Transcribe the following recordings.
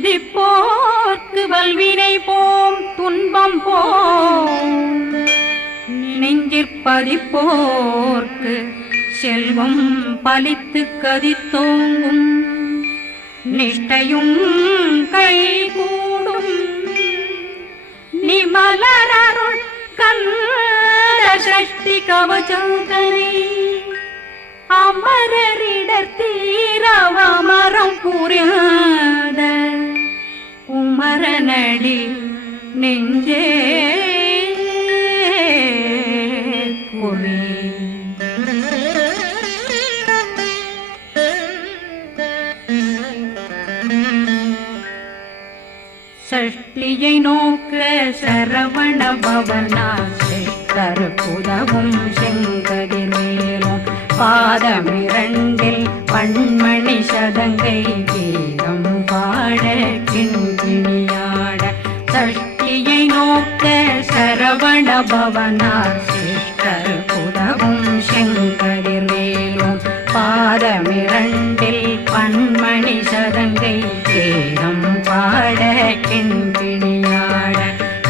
துதிப்போர்க்கு வல்வினை போம் துன்பம் போம் நெஞ்சிற்பதிப்போர்க்கு செல்வம் பலித்து கதித்தோங்கும் நிஷ்டையும் கை கூடும் நிமலரருள் கந்த சஷ்டி கவசந்தனை அமரரிடர் தீரவமரம் புரியாத குமரனடி நெஞ்சே குவி சஷ்டியை நோக்க சரவண பவனா சிஷ்டர் புதவும் செங்கதிர்வேலும் பாதமிரண்டில் பண்மணி சதங்கை கீதம் பாட கிண்கிணியாட சஷ்டியை நோக்க சரவண பவனா சிஷ்டர் புதவும் செங்கதிர்வேலும் பாதமிரண்டில் பண்மணி சதங்கை கீதம் பாட கிண்கிணியாட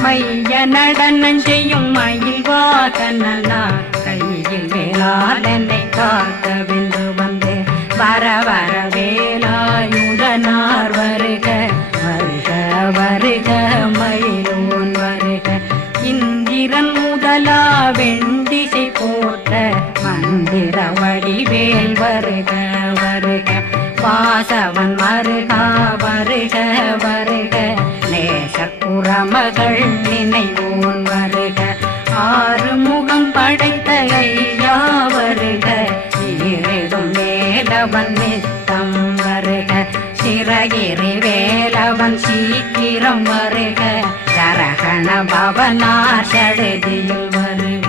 மைய நடனம் செய்யும் மயில் வாதனா கையில் வேளாளனை காக்கவென்று வந்து வர வர வேலாயுதனார் வருக வருக வருக மயிலோன் வருக இந்திரன் முதலா வெண்டிசை போட்ட மந்திர வடிவேல் வருக வருக வாசவன் வருகா வருக வருக நேசக்குறமகள் நினைவோன் வருக ஆறு முகம் படைத்த ஐயா வருக ஈரேதும் வேலவன் நித்தம் வருக சிறகிரி வேலவன் சீக்கிரம் வருக சரகண பவனார் சடுதியில் வருக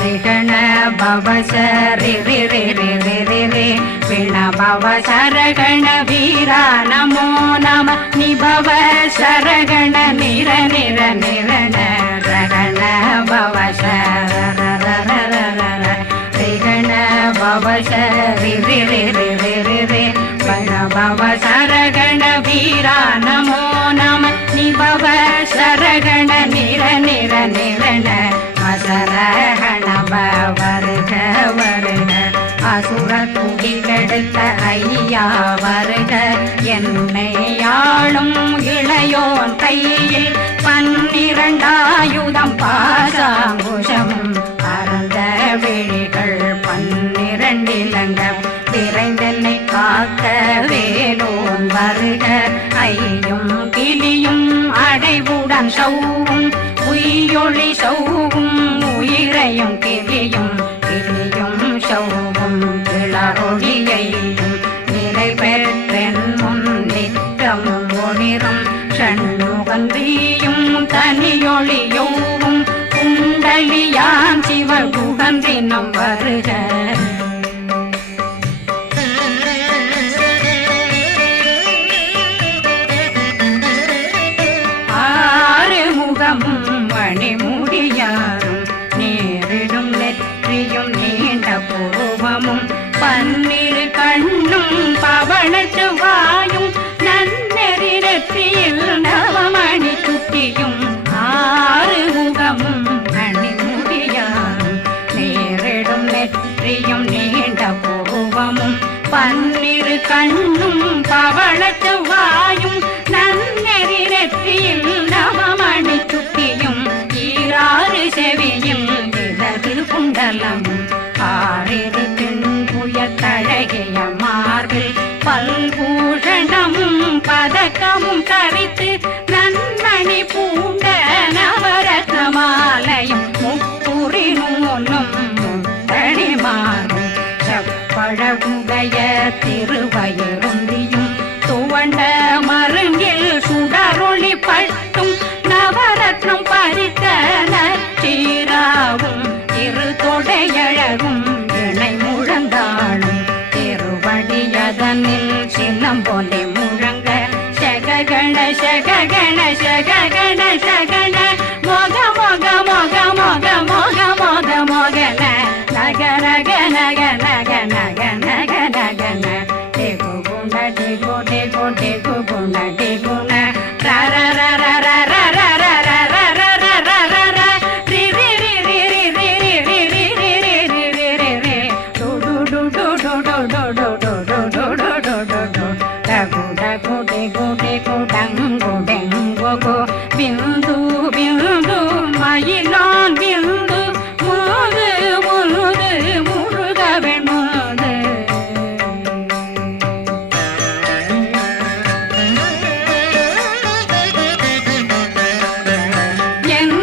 விகண பவசரி விண பவ சரகண வீரா நமோ நம நிபவ சரகண நிர நிர நிரண ரகண பவசர விகண பவசரி விண பவ சரகண வீரா நமோ நம நிபவ சரகண நிர நிர நிரண மசரகண வருக வருக அசுர துடி கெடுத்த ஐயா வருக என்னை ஆளும் இளையோன் கையில் 12 பாசாங்குஷம் பரந்த விழிகள் 12 இலங்கம் விரைந்தென்னை காக்க வேலோன் வருக ஐயும் கிளியும் அடைவுடன் சௌவும் உயிரொளி சௌவும் உயிரையும் கிளியும் கிளியும் சௌவும் கிளரொளியையும் நிலை பெற்றென் முன் நித்தமும் ஒளிரும் ஷண்முகன் வீயும் தனியொளியோவும் குண்டலியான் சிவகுகன் தினம் வருக மணிமுடியாரும் நேரிடும் நெற்றியும் நீண்ட பூவமும் 12 கண்ணும் பவளத்து வாயும் நன்னெறி நெற்றியில் நவமணி சுட்டியும் 6 முகமும் மணிமுடியாரும் நேரிடும் நெற்றியும் நீண்ட பூவமும் 12 கண்ணும் பவளத்து வாயும் நன்னெறி நெற்றியில் நவமணி சுட்டியும் 6 செவியும் விலகு குண்டலம் 6 தின்புயத்தழகிய மார்பில் பல்பூஷணமும் பதக்கமும் தரித்து நன்மணி பூண்ட நவரத்ன மாலையும் முப்புரி நூலும் முத்தணிமாரும் செப்பழகுடைய திருவயருந்தியும் துவண்ட மருங்கில் சுடரொளி பட்டும் நவரத்னம் பறித்த நச்சீராவும் திருத்தொடையழகும் இணை முழந்தாளும் திருவடியதனில் சிலம்பொலி முழங்க சககண சககண சககண சகண நக நக நக நக நக நக நக ந டேகு குண டேகு டேகு டேகு குண டேகு ந ர ர ர ர ர ர ர ர ர ர ர ர ர ர ரி ரி ரி ரி ரி ரி ரி ரி ரி ரி ரி ரி ரி ரி டு டு டு டு டு டு டு டு டு டு டு டு டு டு டு டகு டகு டேகு டேகு டங்கு டெங்கு கு பிந்து பிந்து மயிலான் பிந்து முது முது முருகவன் முது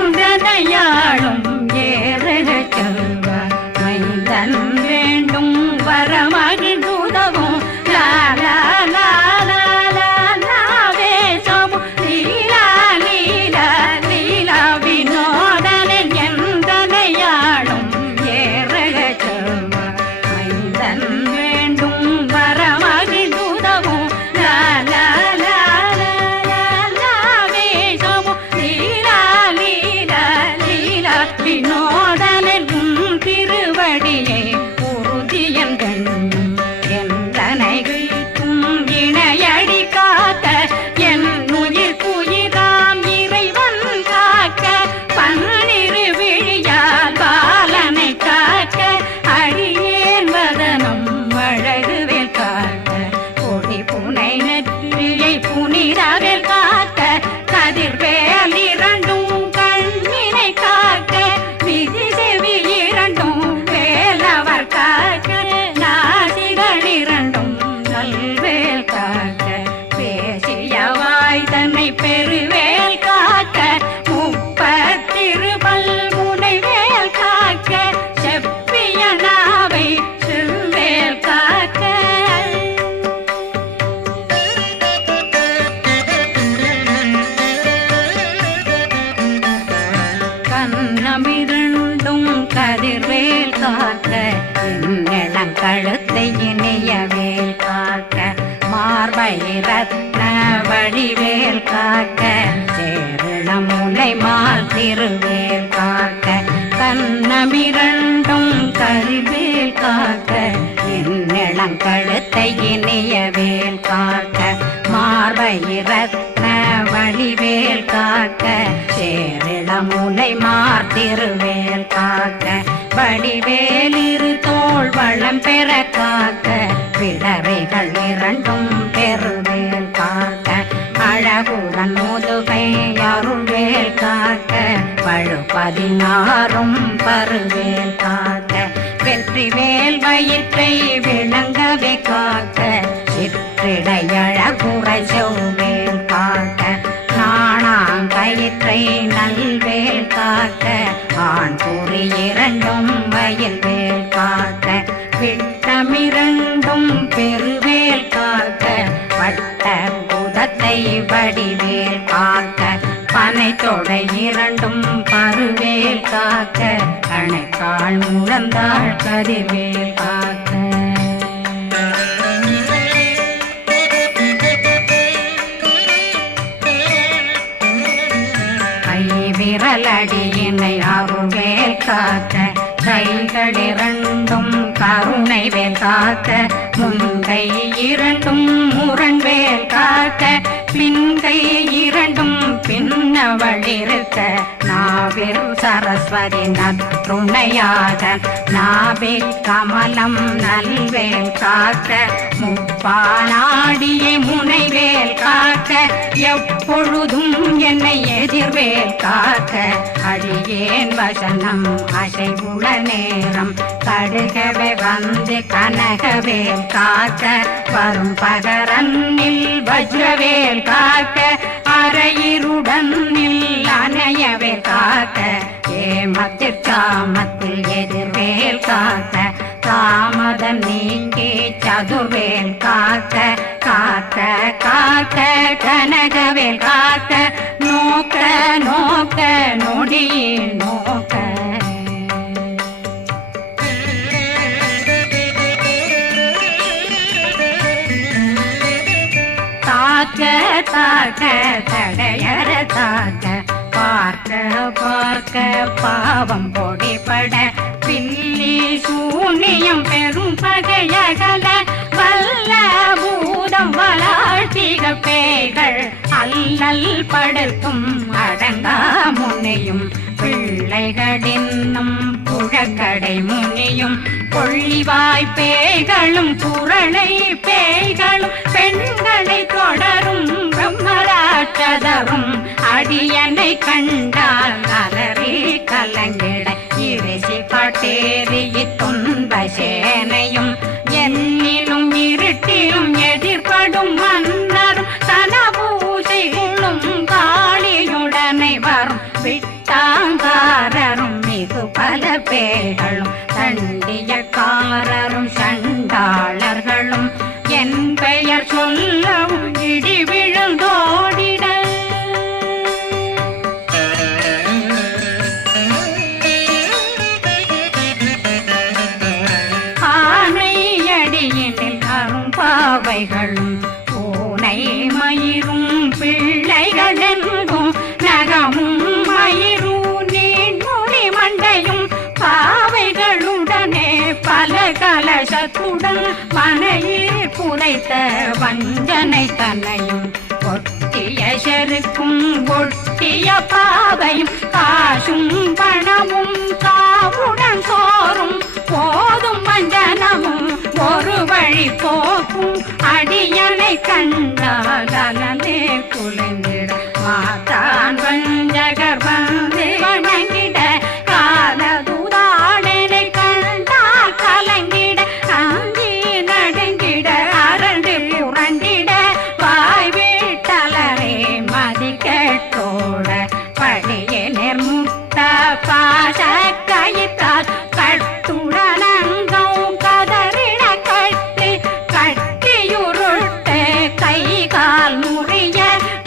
எந்தனையாளும் ஏறுக செல்வ மைந்தன் வேண்டும் வரமகிழ்ந்துதவும் லா லா லா லா லா லா வேஷமும் லீலா லீலா லீலா வினோதனன் எந்தனையாளும் ஏறுக செல்வ மைந்தன் வேண்டும் வரமகிழ்ந்துதவும் லா லா லா லா லா லா வேஷமும் லீலா லீலா லீலா வினோதனன் உன் திருவடியை உறுதியன்கண் என்றனை வீட்டும் இணையடி காக்க என் உயிர் குயிராம் இறைவன் காக்க பன்னிரு விழியால் பாலனை காக்க அடியேன் வதனம் அழகுவேல் காக்க கொடி புனை நெற்றியை புனிதவேல் காக்க கதிர்வேல் இரண்டும் கண்ணினை காக்க விதி செவி இரண்டும் வேலவர் காக்க நாசிகள் இரண்டும் நல்வேல் காக்க பேசியவாய் தன்னை பெருவேல் காக்க முப்பத்திருபல் முனைவேல் காக்க செப்பிய நாவை செவ்வேல் காக்க கண்ணமிரண்டும் கதிர்வேல் காக்க இளங்கழுத்தை இனியவேல் காக்க மார்பை ரத்ன வடிவேல் காக்க சேரண முலை மால் திருவேல் காக்க கண்ணமிரண்டும் கதிர்வேல் காக்க இளங்கழுத்தை இனியவேல் காக்க மார்பை ரத்ன வடிவேல் காக்க சேரிள முலை மார்த்திருவேல் காக்க வடிவேல் இரு தோள் வளம் பெற காக்க விடரைகள் இரண்டும் பெருவேல் காக்க அழகுடன் முதுகை அருள்வேல் காக்க பழு 16 பருவேல் காக்க வெற்றிவேல் வயிற்றை விளங்கவே காக்க சிற்றிடையழகுறை செவ்வேல் காக்க நாணாங்கயிற்றை நல்வேல் காக்க ஆண் குறி இரண்டும் வயல்வேல் காக்க விட்டமிரண்டும் பெருவேல் காக்க வட்ட புதத்தை வடிவேல் காக்க பனை தொடை இரண்டும் பருவேல் காக்க கணைக்கால் முழந்தாள் கதிர்வேல் காக்க விரலடியினை அருள்வேல் காக்க கைகள் இரண்டும் கருணை வேல் காக்க முன்கை இரண்டும் முரண்வேல் காக்க பின்கை இரண்டும் பின்னவளிருக்க நாவில் சரஸ்வதி நற்றுணையாக நாபி கமலம் நல்வேல் காக்க முப்பானாடியை முனைவேல் காக்க எப்பொழுதும் என்னை எதிர்வேல் காக்க அடியேன் வசனம் அசைவுள நேரம் கடுகவே வந்து கனகவேல் காக்க வரும் பகரன்னில் வஜ்ரவேல் காக்க அரையிருடன் அணையவேல் காக்க ஏமத்திற்காமத்தில் எதிர்வேல் காக்க தாமதம் நீக்கி சதுர்வேல் காக்க காக்க காக்க கனகவேல் காக்க நோக்க நோக்க நொடியில் நோக்க தாக்க தாக்க தடையற தாக்க பார்க்க பார்க்க பாவம் பொடிபட பில்லி சூனியம் பெரும் பகையகல வல்ல பூதம் வளாழ்த்திக பேய்கள் அல்லல் படுத்தும் அடங்கா முனையும் பிள்ளைகளின்னும் புழக்கடை முனியும் கொள்ளிவாய் பேய்களும் குரளை பேய்களும் பெண்களை தொடரும் பிரம்மராட்சதரும் அடியனை கண்டால் அலறி கலங்கிட இரிசி பட்டேறிய துன்ப சேனையும் என்னிலும் இருட்டிலும் எதிர்படும் மன்னரும் தனபூசைகளும் காளியுடனை வரும் விட்டாங்காரரும் மிகு பல பேர்களும் தண்டியக்காரரும் சண்டாளர்களும் என் பெயர் சொல்லவும் இடி விழுந்தோடிட ஆனையடியினில் அரும்பாவைகளும் பூனை மயிரும் பிள்ளைகளெங்கும் நகமும் மயிரும் நீண்முடி மண்டையும் பாவைகளுடனே பல கலசத்துடன் மனையில் புதைத்த வஞ்சனை தன்னையும் ஒட்டிய செருக்கும் ஒட்டிய பாவையும் காசும் பணமும் காவுடன் சோறும் போதும் வஞ்சனமும் ஒரு வழி போக்கும் அடியனை கண்டால் அலந்தே குலைந்திட மாத்தான் வஞ்சகர் வந்து வணங்கிட காலதுதாடனை கண்டால் கலங்கிட அஞ்சி நடுங்கிட அரண்டு புரண்டிட வாய் வீட்டலரே மதி கேட்டோட படியே நிர்முட்ட பாச கயிற்றால் கட்டுடனங்கும் கதறிட கட்டி கட்டியுருட்டு கை கால் முறிய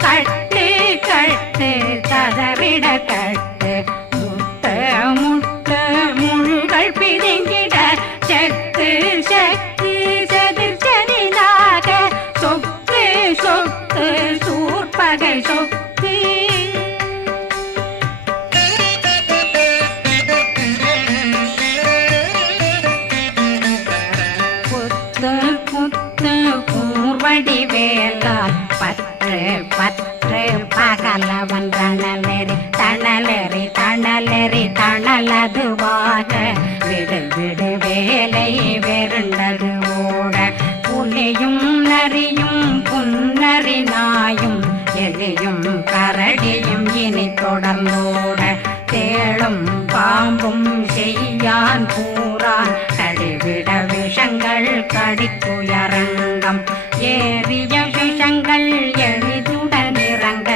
கட்டு கட்டு கதறிட கட்டு முட்டு முட்டு முழுகள் பிதுங்கிட செக்கு செக்கு செதிர் செதிலாக சொக்கு சொக்கு சூர்பகை சொக்கு புத்து புத்து கூர்வடி வேலால் பற்று பற்று பகலவன் தணலெறி தணலெறி தணலெறி தணலதுவாக விடு விடு வேலை வெருண்டது ஓட புலியும் நரியும் புன்னரி நாயும் எலியும் கரடியும் இனி தொடர்ந்தோட தேளும் பாம்பும் செய்யான் கூறான் கடிவிட விஷங்கள் கடித்துயரங்கம் ஏறிய விஷங்கள் எளிதுடன் இறங்க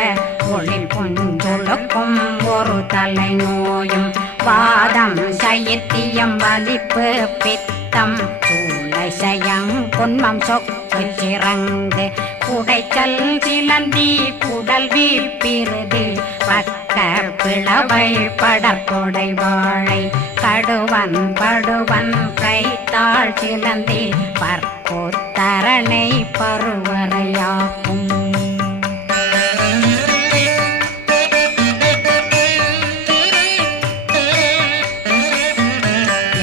ஒளில் புஞ்சொழுக்கும் ஒரு தலை நோயும் வாதம் சைத்தியம் வலிப்பு பித்தம் சூளைசயம் குன்மம் சொக்கு சிறங்கு குடைச்சல் சிலந்தி குடல் வீப்பிருது பக்க பிளவை படற்கொடை வாழை கடுவன் படுவன் கைத்தாள் சிலந்தி பற்போத்தரணை பருவரையாக்கும்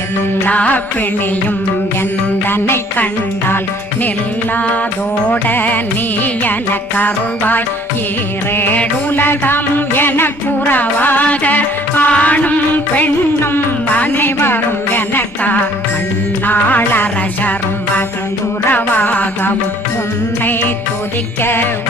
எல்லா பிணியும் எந்தனை கண்டால் நில்லாதோட நீ என கருள்வாய் ஈரேடுலகம் என குறவாக ஆணும் பெண்ணும் அனைவரும் எனக்கா மண்ணாளரசரும் மகிழ்ந்துறவாகவும் உன்னை துதிக்க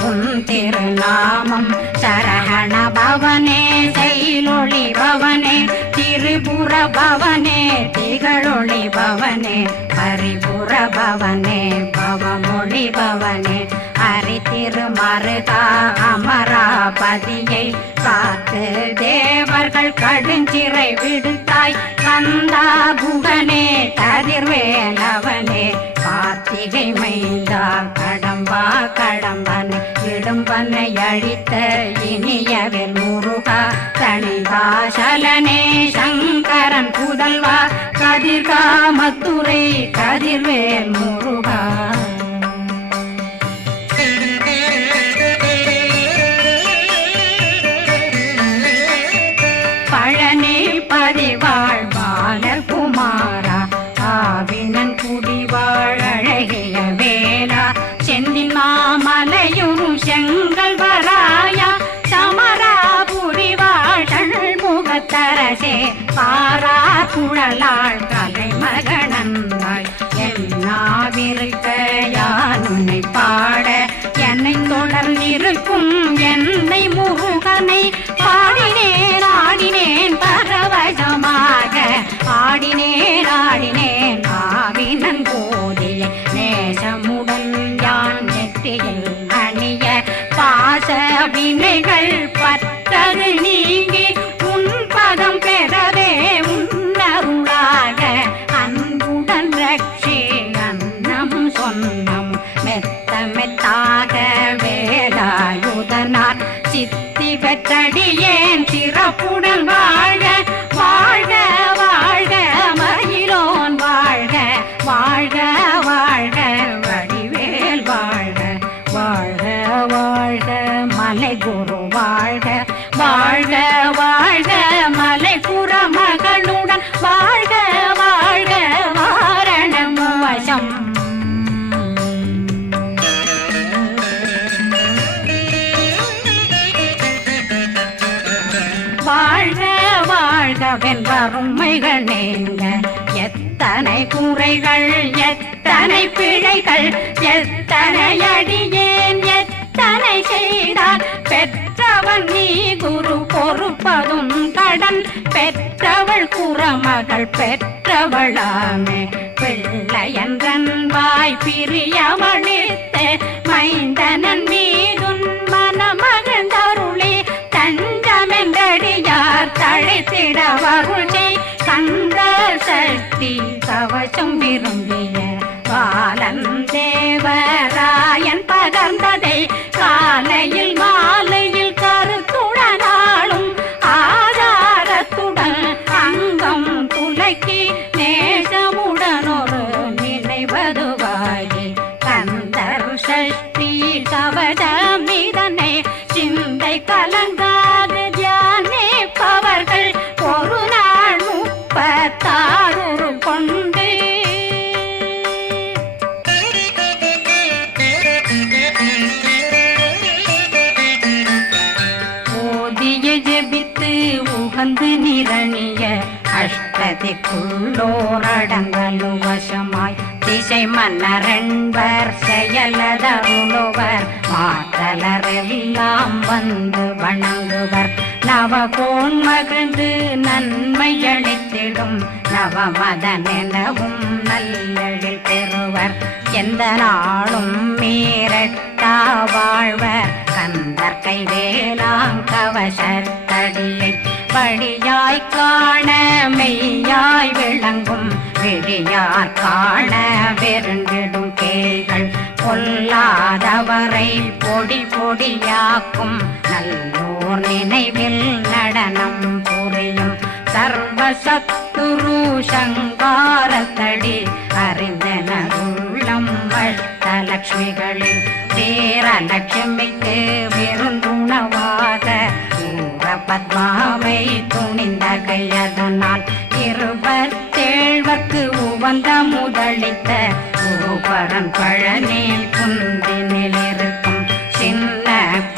உன் திருநாமம் சரகண பவனே செயலொளி பவனே திரிபுர பவனே திகழொளி பவனே பரிபுர பவனே பவமொழி பவனே ஹரி திருமருகா அமராபதியை காத்து தேவர்கள் கடுஞ்சிறை விடுத்தாய் கந்தா குகனே கதிர்வேலவனே கார்த்திகை மைந்தா கடம்பா கடம்பன் இடும்பனை அழித்த இனியவில் முருகா தனிகாசலனே சங்கரன் புதல்வா கதிர்காமத்துறை கதிர்வேல் முருகா பழனி பதிவாழ் பாலகுமாரா செங்கல் வராயா சமராபுரி வாழல் முகத்தரசே பாரா குழலாள் கலை மகனந்தாய் என்னாவிருக்க யான் உன்னை பாட என்னை தொடர்ந்திருக்கும் என்னை முருகனை பாடினேன் ஆடினேன் பரவசமாக ஆடினேன் ஆடினேன் ஆவினன் போதிய நேசமுடன் யான் நெற்றியில் அணிய பாச வினைகள் பற்றது நீங்கி உன் பதம் பெறவே உன்னருளாக அன்புடன் ரட்சி அன்னம் சொன்னம் மெத்த மெத்தாக வேலாயுதனார் சித்தி பெற்றடியேன் சிறப்புடன் வாழ்க வாழ்க வாழ்க மயிலோன் வாழ்க வாழ்க வாழ்க வடிவேல் வாழ்க வாழ்க வாழ்க மலை குரு வாழ்க வாழ்க வாழ்க மலை குறமகளுடன் வாழ்க வாழ்க வாரணம் வசம் வாழ்க வாழ்க வென்றருமைகள் நீங்க எத்தனை குறைகள் எத்தனை பிழைகள் எத்தனை அடியேன் எத்தனை செய்தார் பெற்றவன் நீ குரு பொறுப்பதும் கடன் பெற்றவள் குறமகள் பெற்றவளாமே பிள்ளையன்றன் வாய் பிரியமளித்து மைந்தனன் மீதுன் மனமகந்தருளே தஞ்சமென்றடியார் தழைத்திட வருளே கந்த சக்தி கவசம் விரும்பிய பாலன் தேவராயன் பகர்ந்ததை காலையில் மாலையில் கருத்துடனாலும் ஆதாரத்துடன் அங்கம் துலக்கி நேசமுடன் ஒரு நினைவதுவாகி கந்தர் சஷ்டி கவசம் இதனை சிந்தை கலங்காது தியானிப்பவர்கள் ஒரு நாள் 36 கொண்டு ஓதிய ஜெபித்து உகந்து நிரணிய அஷ்டதிக்குள்ளோரடங்கலும் வசமாய் திசை மன்னரென்பர் செயலதருளுவர் மாற்றலரெல்லாம் வந்து வணங்குவர் நவகோன் மகிழ்ந்து நன்மை அளித்திடும் நவமதனெனவும் நல்லெழில் பெறுவர் எந்த நாளும் மீறட்டா வாழ்வர் கந்தர் கைவேலாம் கவசத்தடியை படியாய் காண மெய்யாய் விளங்கும் விழியார் காண வெருண்டிடும் கேள்கள் பொல்லாதவரை பொடி பொடியாக்கும் நல்லோர் நினைவில் நடனம் புரியும் சர்வசத்துரு சங்காரத்தடி அறிந்தனருள்ளம் வட்டலட்சுமிகளில் தேரலட்சுமிக்கு விருந்துணவாக பத்மாவை துணிந்த கையதனால் 27 உவந்த முதலித்த ஊபரன் பழனி குந்தினில் இருக்கும் சின்ன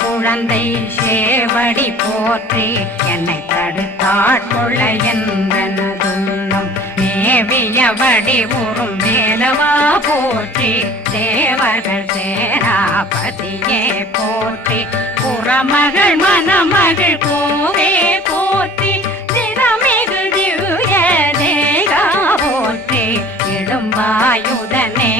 குழந்தை சேவடி போற்றி என்னை தடுத்தாட்கொள்ள என்றனதுள்ளம் மேவிய வடிவுறும் வேலவா போற்றி தேவர்கள் சேனாபதியே போற்றி புறமகள் மணமகள் கோவே போற்றி திறமிகு திவ்ய தேகா போற்றி இடும்பாயுதனே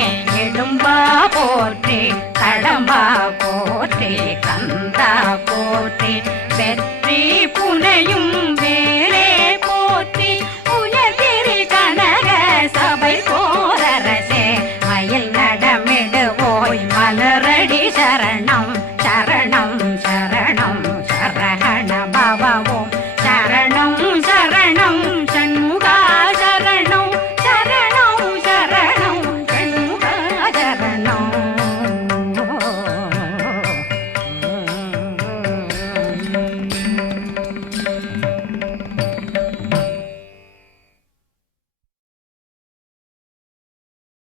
இடும்பா போற்றி கடம்பா போற்றி கந்தா போற்றி வெற்றி புனையும் வேலே போற்றி உயர்திரி கனக சபை போரரசே மயில் நடமிடு ஓய் மலரடி சரணம் சரண